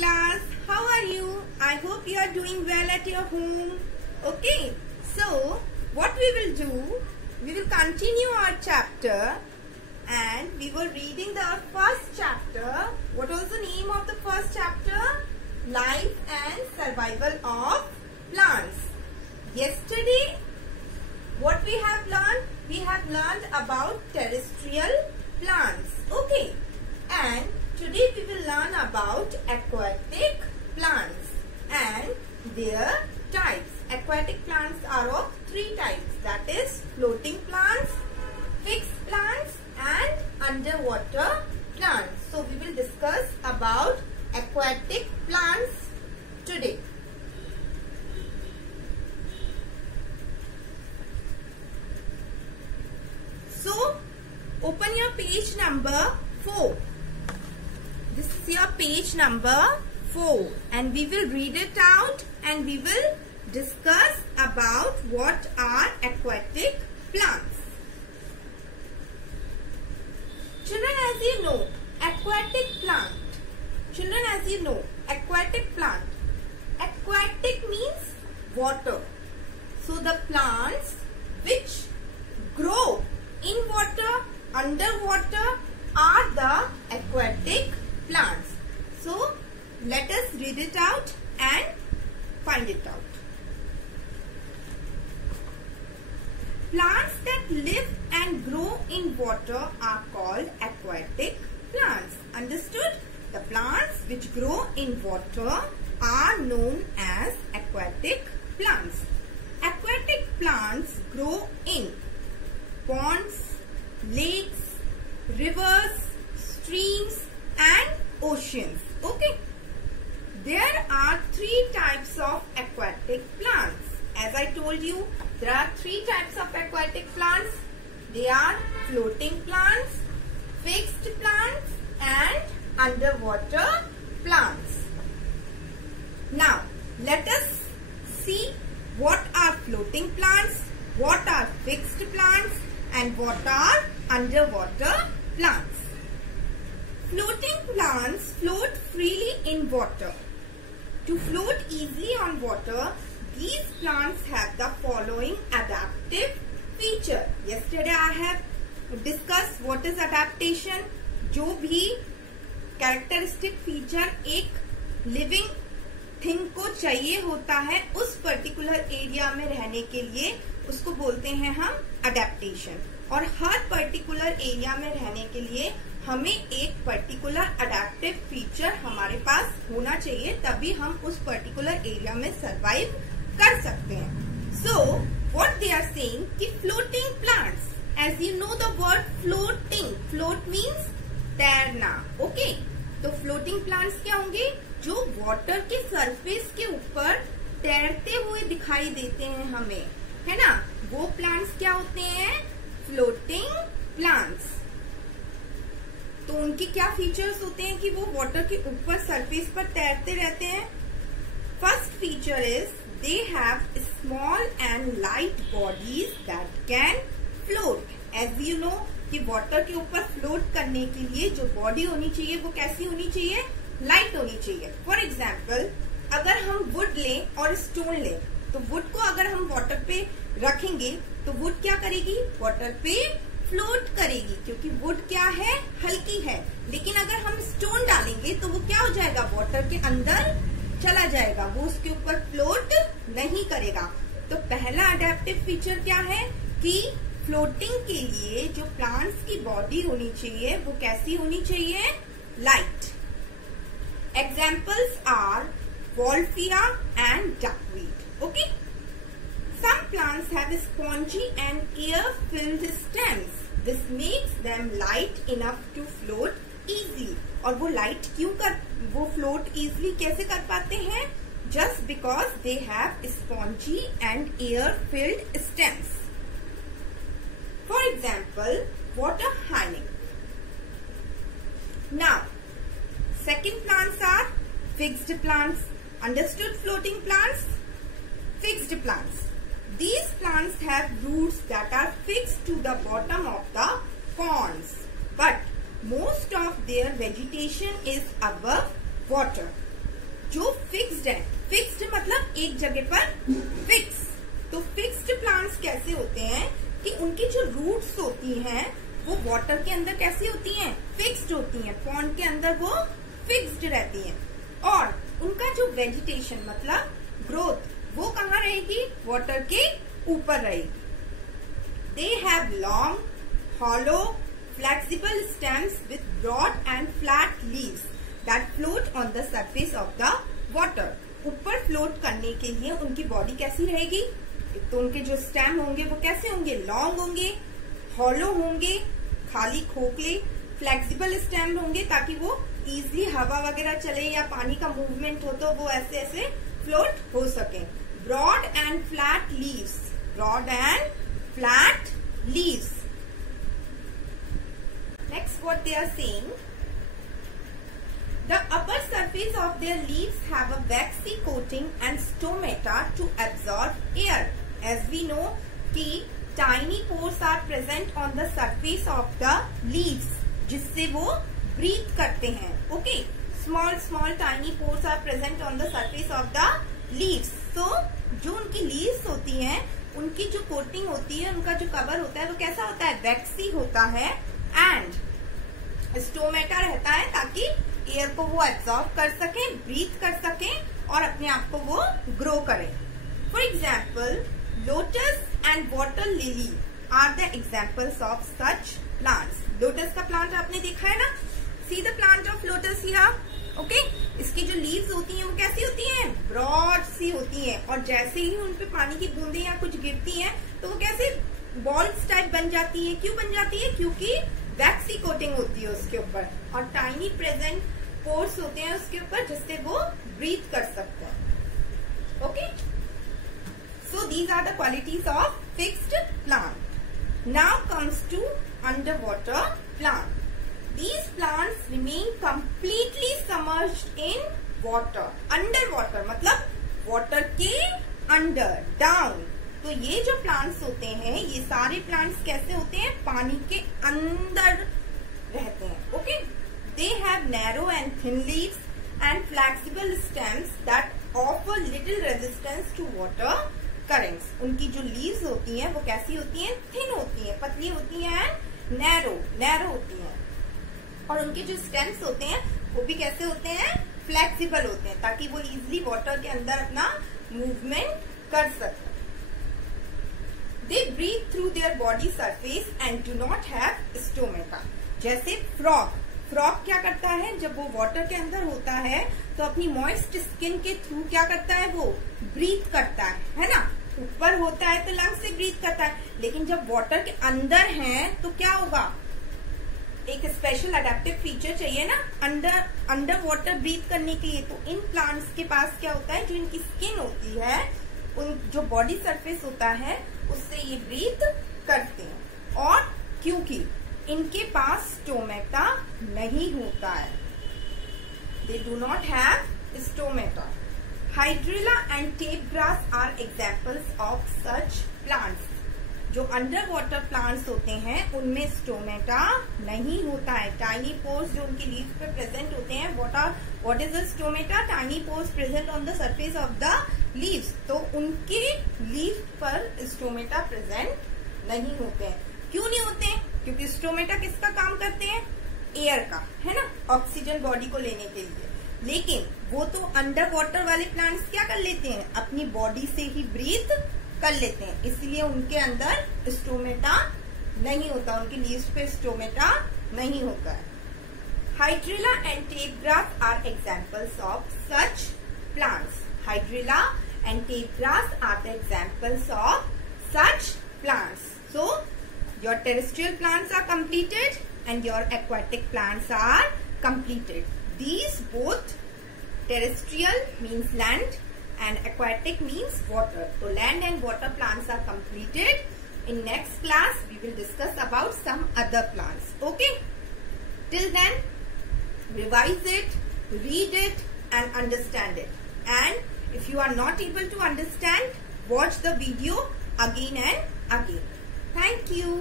class. How are you? I hope you are doing well at your home. Okay. So, what we will do, we will continue our chapter and we were reading the first chapter. What was the name of the first chapter? Life and Survival of Plants. Yesterday, what we have learned? We have learned about terrestrial plants. Okay. And today we will learn about aquatic plants and their types. Aquatic plants are of three types, that is floating plants, fixed plants and underwater plants. So we will discuss about aquatic plants today. So open your page number 4. This is your page number 4 and we will read it out and we will discuss about what are aquatic plants. Children, as you know, aquatic plant. Children, as you know, aquatic plant. Aquatic means water. So the plants which grow in water, underwater are the aquatic plants. So let us read it out and find it out. Plants that live and grow in water are called aquatic plants. Understood? The plants which grow in water are known as aquatic plants. Aquatic plants grow in ponds, lakes, rivers, streams and oceans. Okay. There are three types of aquatic plants. As I told you, there are three types of aquatic plants. They are floating plants, fixed plants and underwater plants. Now, let us see what are floating plants, what are fixed plants and what are underwater plants. Floating plants float freely in water. To float easily on water, these plants have the following adaptive feature. Yesterday I have discussed what is adaptation. जो भी characteristic feature एक living thing को चाहिए होता है उस particular area में रहने के लिए उसको बोलते हैं हम adaptation. और हर particular area में रहने के लिए हमें एक पर्टिकुलर अडेप्टिव फीचर हमारे पास होना चाहिए, तभी हम उस पर्टिकुलर एरिया में सरवाइव कर सकते हैं. So what they are saying कि floating plants, as you know the word floating, float means तैरना. ओके, तो फ्लोटिंग प्लांट्स क्या होंगे? जो वाटर के सरफेस के ऊपर तैरते हुए दिखाई देते हैं हमें, है ना, वो प्लांट्स क्या होते हैं? Floating plants. तो उनके क्या फीचर्स होते हैं कि वो वाटर के ऊपर सरफेस पर तैरते रहते हैं? First feature is they have small and light bodies that can float. As you know कि वाटर के ऊपर फ्लोट करने के लिए जो बॉडी होनी चाहिए वो कैसी होनी चाहिए? लाइट होनी चाहिए. फॉर एग्जाम्पल, अगर हम वुड लें और स्टोन लें तो वुड को अगर हम वाटर पे रखेंगे तो वुड क्या करेगी? वाटर पे फ्लोट करेगी, क्योंकि वुड क्या है? हल्की है. लेकिन अगर हम स्टोन डालेंगे तो वो क्या हो जाएगा? वाटर के अंदर चला जाएगा, वो उसके ऊपर फ्लोट नहीं करेगा. तो पहला अडेप्टिव फीचर क्या है कि फ्लोटिंग के लिए जो प्लांट्स की बॉडी होनी चाहिए वो कैसी होनी चाहिए? Light. Examples are Wolffia and duckweed. Okay, some plants have spongy and air-filled stems. This makes them light enough to float easily. और वो light क्यों वो float easily कैसे कर पाते हैं? Just because they have spongy and air-filled stems. For example, water honey. Now, second plants are fixed plants. Understood? Floating plants, fixed plants. These plants have roots that are fixed to the bottom of the ponds, but most of their vegetation is above water. जो fixed है, fixed मतलब एक जगह पर fix. तो fixed plants कैसे होते हैं कि उनकी जो रूट्स होती हैं वो वाटर के अंदर कैसी होती हैं, फिक्स्ड होती हैं, पॉन्ड के अंदर वो फिक्स्ड रहती हैं, और उनका जो वेजिटेशन मतलब ग्रोथ वो कहाँ रहेगी, वाटर के ऊपर रहेगी। They have long, hollow, flexible stems with broad and flat leaves that float on the surface of the water. ऊपर फ्लोट करने के लिए उनकी बॉडी कैसी रहेगी, तो उनके जो स्टेम होंगे वो कैसे होंगे, लॉन्ग होंगे, हॉलो होंगे, खाली खोखले, फ्लेक्सिबल स्टेम होंगे ताकि वो इजीली हवा वगैरह चले या पानी का मूवमेंट हो तो वो ऐसे ऐसे फ्लोट हो सके। Broad and flat leaves, broad and flat leaves. Next what they are saying, the upper surface of their leaves have a waxy coating and stomata to absorb air. As we know कि tiny pores are present on the surface of the leaves, जिससे वो breathe करते हैं। Okay, small tiny pores are present on the surface of the leaves. So जो उनकी leaves होती हैं, उनकी जो coating होती है, उनका जो cover होता है वो कैसा होता है, waxy होता है, and स्टोमेटा रहता है ताकि एयर को वो एब्जॉर्ब कर सके, ब्रीथ कर सके और अपने आप को वो ग्रो करे। For example lotus and water lily are the examples of such plants. Lotus का प्लांट आपने देखा है ना, see the plant of lotus here. Okay, इसकी जो लीव्स होती हैं वो कैसी होती हैं, ब्रॉड सी होती हैं, और जैसे ही उन पे पानी की बूंदें या कुछ गिरती हैं तो वो कैसे बॉल्स टाइप बन जाती है। क्यों बन जाती है, क्योंकि वैक्सी कोटिंग होती है उसके ऊपर और टाइनी प्रेजेंट पोर्स होते हैं उसके ऊपर जिससे वो ब्रीथ कर सकते हैं। Okay, so these are the qualities of fixed plant. Now comes to under water plant. These plants remain completely submerged in water. Under water मतलब water के अंडर, down। तो ये जो प्लांट्स होते हैं, ये सारे प्लांट्स कैसे होते हैं, पानी के अंदर रहते हैं। Okay, they have narrow and thin leaves and flexible stems that offer little resistance to water currents. उनकी जो लीव्स होती हैं वो कैसी होती हैं, थिन होती हैं, पतली होती हैं, नैरो होती हैं, और उनके जो स्टेम्स होते हैं वो भी कैसे होते हैं, फ्लेक्सिबल होते हैं ताकि वो इजिली वाटर के अंदर अपना मूवमेंट कर सके। They breathe through their body surface and do not have stomata. जैसे फ्रॉग क्या करता है, जब वो वाटर के अंदर होता है तो अपनी मॉइस्ट स्किन के थ्रू क्या करता है, वो ब्रीथ करता है ना। ऊपर होता है तो लंग से ब्रीथ करता है, लेकिन जब वाटर के अंदर है तो क्या होगा, एक स्पेशल अडेप्टिव फीचर चाहिए ना अंडर वाटर ब्रीथ करने के लिए। तो इन प्लांट्स के पास क्या होता है, जो इनकी स्किन होती है, उन जो बॉडी सरफेस होता है उससे ये ब्रीथ करते हैं, और क्योंकि इनके पास स्टोमेटा नहीं होता है, they do not have stomata. Hydrilla and tape grass are examples of such plants. जो अंडर वाटर प्लांट्स होते हैं उनमें स्टोमेटा नहीं होता है। टाइनी पोर्स जो उनकी लीव्स पे प्रेजेंट होते हैं, what is the stomata, tiny pores present on the surface of the leaves. तो उनके लीफ पर स्टोमेटा प्रेजेंट नहीं होते हैं। क्यों नहीं होते हैं, क्योंकि स्टोमेटा किसका काम करते हैं, एयर का, है ना, ऑक्सीजन बॉडी को लेने के लिए। लेकिन वो तो अंडर वाटर वाले प्लांट्स क्या कर लेते हैं, अपनी बॉडी से ही ब्रीथ कर लेते हैं, इसलिए उनके अंदर स्टोमेटा नहीं होता, उनकी लीव्स पे स्टोमेटा नहीं होता है। Hydrilla and tape grass are examples of such plants. Hydrilla and tape grass are the examples of such plants. So, your terrestrial plants are completed and your aquatic plants are completed. These both terrestrial means land and aquatic means water. So, land and water plants are completed. In next class, we will discuss about some other plants. Okay? Till then, revise it, read it and understand it. And if you are not able to understand, watch the video again and again. Thank you.